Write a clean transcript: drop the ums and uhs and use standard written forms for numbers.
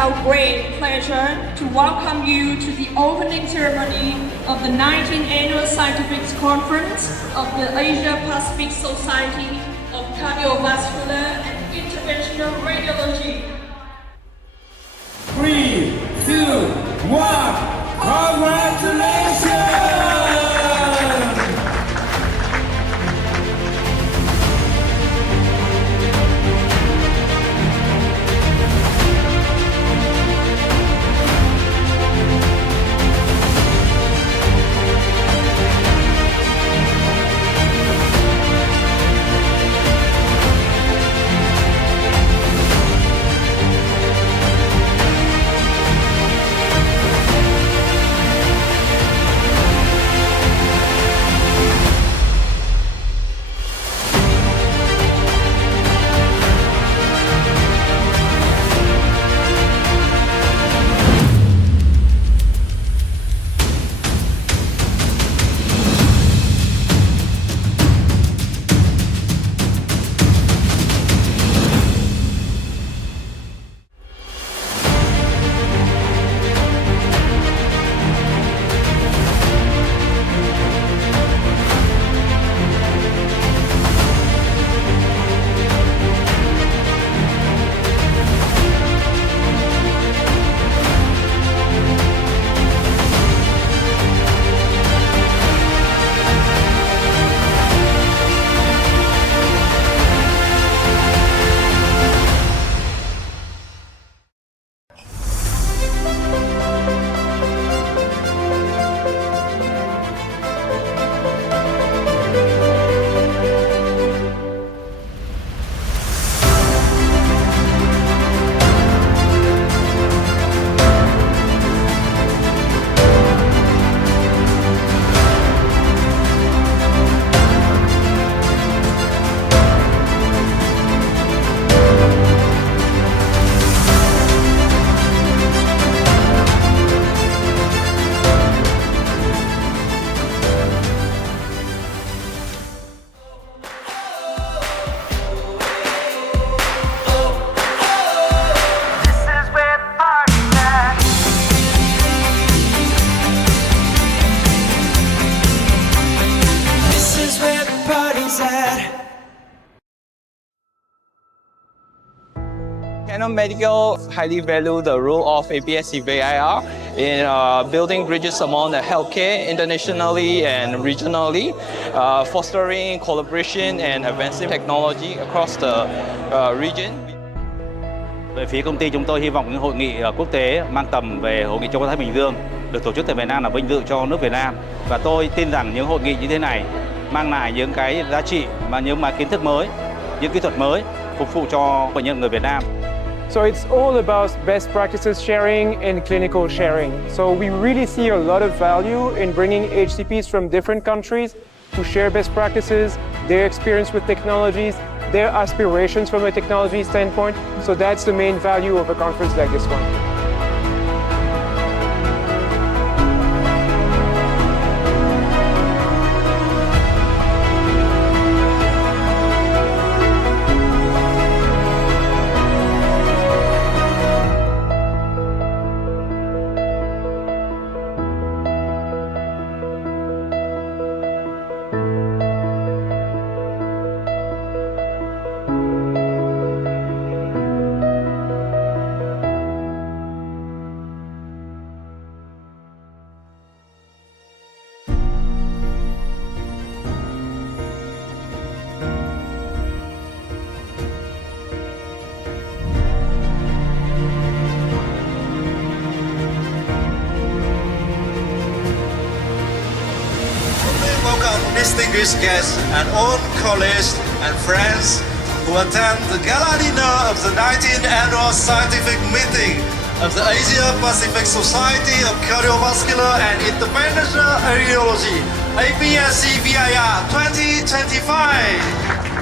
our great pleasure to welcome you to the opening ceremony of the 19th Annual Scientific Conference of the Asia-Pacific Society of Cardiovascular and Interventional Radiology. 3, 2, 1, congratulations! Canon Medical highly value the role of Apscvir in building bridges among the healthcare internationally and regionally, fostering collaboration and advancing technology across the region. Về phía công ty chúng tôi hy vọng những hội nghị quốc tế mang tầm về hội nghị châu Á Thái Bình Dương được tổ chức tại Việt Nam là vinh dự cho nước Việt Nam. Và tôi tin rằng những hội nghị như thế này mang lại những cái giá trị mà những kiến thức mới, những kỹ thuật mới phục vụ cho bệnh nhân người Việt Nam. So it's all about best practices sharing and clinical sharing. So we really see a lot of value in bringing HCPs from different countries to share best practices, their experience with technologies, their aspirations from a technology standpoint. So that's the main value of a conference like this one. Distinguished guests and all colleagues and friends who attend the Gala dinner of the 19th Annual Scientific Meeting of the Asia-Pacific Society of Cardiovascular and Interventional Radiology, Apscvir 2025.